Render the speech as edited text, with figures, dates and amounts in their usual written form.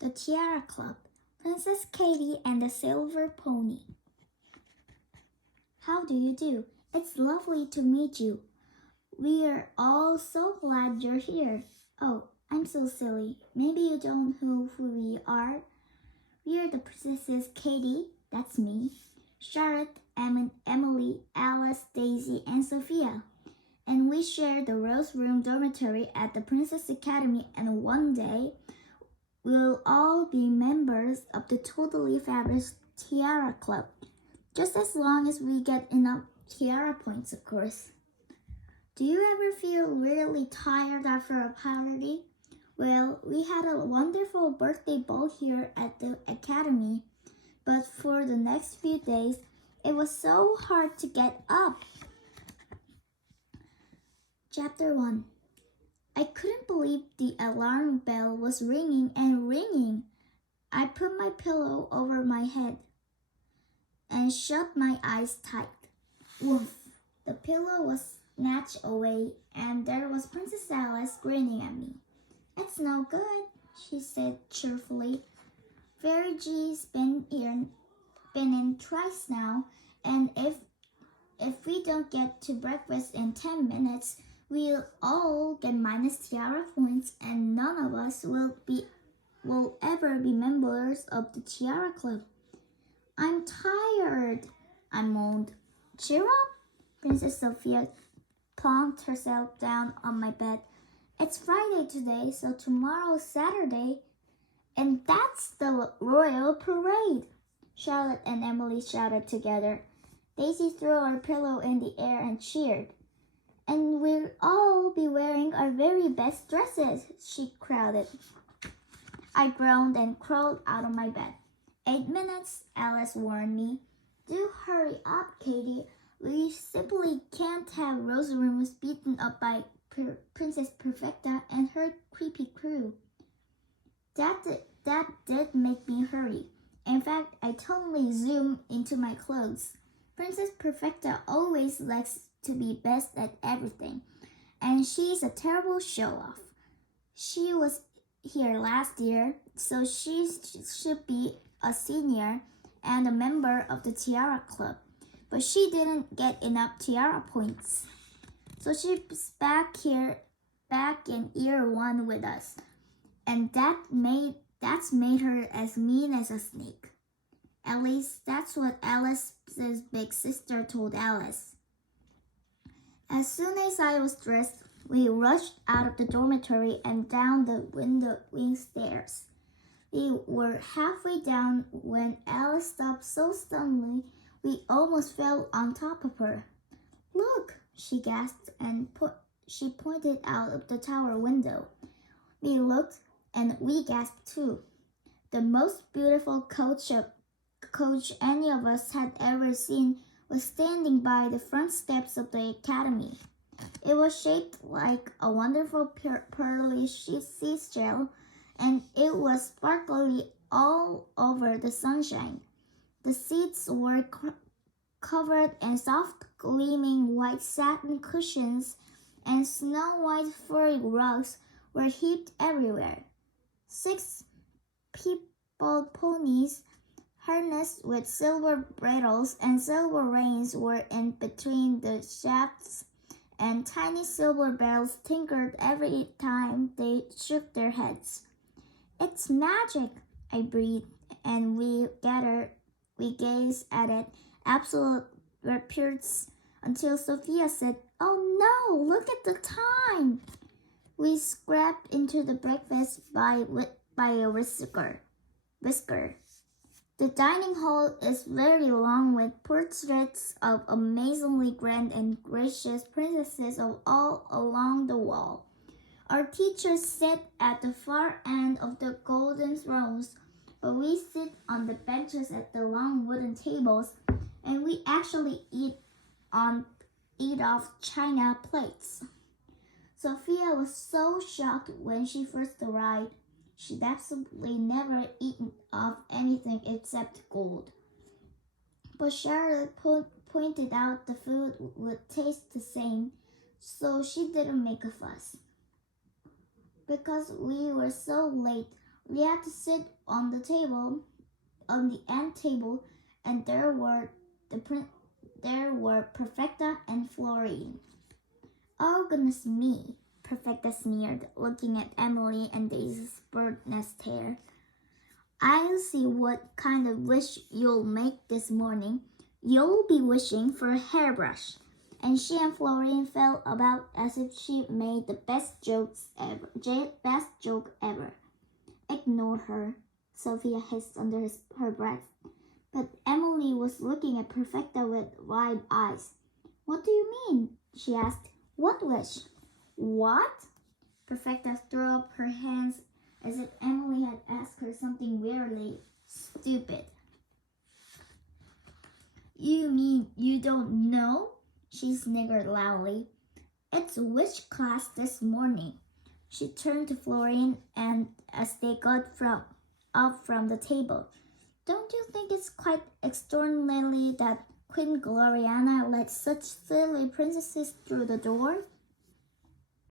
The Tiara Club, Princess Katie and the Silver Pony. How do you do? It's lovely to meet you. We are all so glad you're here. Oh, I'm so silly. Maybe you don't know who we are. We are the Princesses Katie, that's me, Charlotte, Emily, Alice, Daisy, and Sophia. And we share the Rose Room dormitory at the Princess Academy, and one day we'll all be members of the totally fabulous Tiara Club. Just as long as we get enough Tiara points, of course. Do you ever feel really tired after a party? Well, we had a wonderful birthday ball here at the Academy, but for the next few days, it was so hard to get up. Chapter 1. I couldn't believe the alarm bell was ringing and ringing. I put my pillow over my head and shut my eyes tight. Woof! The pillow was snatched away, and there was Princess Alice grinning at me. It's no good, she said cheerfully. Fairy G's been in twice now, and if we don't get to breakfast in 10 minutes, we'll all get minus Tiara points, and none of us will ever be members of the Tiara Club. I'm tired, I moaned. Cheer up, Princess Sophia plunked herself down on my bed. It's Friday today, so tomorrow's Saturday, and that's the royal parade, Charlotte and Emily shouted together. Daisy threw her pillow in the air and cheered. And we'll all be wearing our very best dresses, she crowded. I groaned and crawled out of my bed. 8 minutes, Alice warned me. Do hurry up, Katie. We simply can't have Rose Rooms beaten up by Princess Perfecta and her creepy crew. That did make me hurry. In fact, I totally zoomed into my clothes. Princess Perfecta always likes to be best at everything, and she's a terrible show-off. She was here last year, so she should be a senior and a member of the Tiara Club, but she didn't get enough Tiara points. So she's back in year 1 with us, and that's made her as mean as a snake. At least that's what Alice's big sister told Alice. As soon as I was dressed, we rushed out of the dormitory and down the wing stairs. We were halfway down when Alice stopped so suddenly we almost fell on top of her. Look, she gasped, and she pointed out of the tower window. We looked, and we gasped too. The most beautiful coach any of us had ever seen was standing by the front steps of the academy. It was shaped like a wonderful pearly seashell, and it was sparkly all over the sunshine. The seats were covered in soft, gleaming white satin cushions, and snow-white furry rugs were heaped everywhere. 6 people ponies harnessed with silver bridles and silver reins were in between the shafts, and tiny silver bells tinkled every time they shook their heads. It's magic, I breathed, and we gazed at it, absolute raptures, until Sophia said, "Oh no, look at the time!" We scraped into the breakfast by a whisker. The dining hall is very long with portraits of amazingly grand and gracious princesses all along the wall. Our teachers sit at the far end of the golden thrones, but we sit on the benches at the long wooden tables, and we actually eat off china plates. Sophia was so shocked when she first arrived. She'd absolutely never eaten off anything except gold. But Charlotte pointed out the food would taste the same, so she didn't make a fuss. Because we were so late, We had to sit on the table, on the end table, and there were Perfecta and Florian. Oh, goodness me, Perfecta sneered, looking at Emily and Daisy's bird nest hair. I'll see what kind of wish you'll make this morning. You'll be wishing for a hairbrush. And she and Florian fell about as if she made the best joke ever. Ignore her, Sophia hissed under her breath. But Emily was looking at Perfecta with wide eyes. What do you mean? She asked. What wish? What? Perfecta threw up her hands as if Emily had asked her something weirdly stupid. You mean you don't know? She sniggered loudly. It's wish class this morning. She turned to Florian and as they got up from the table. Don't you think it's quite extraordinary that Queen Gloriana let such silly princesses through the door?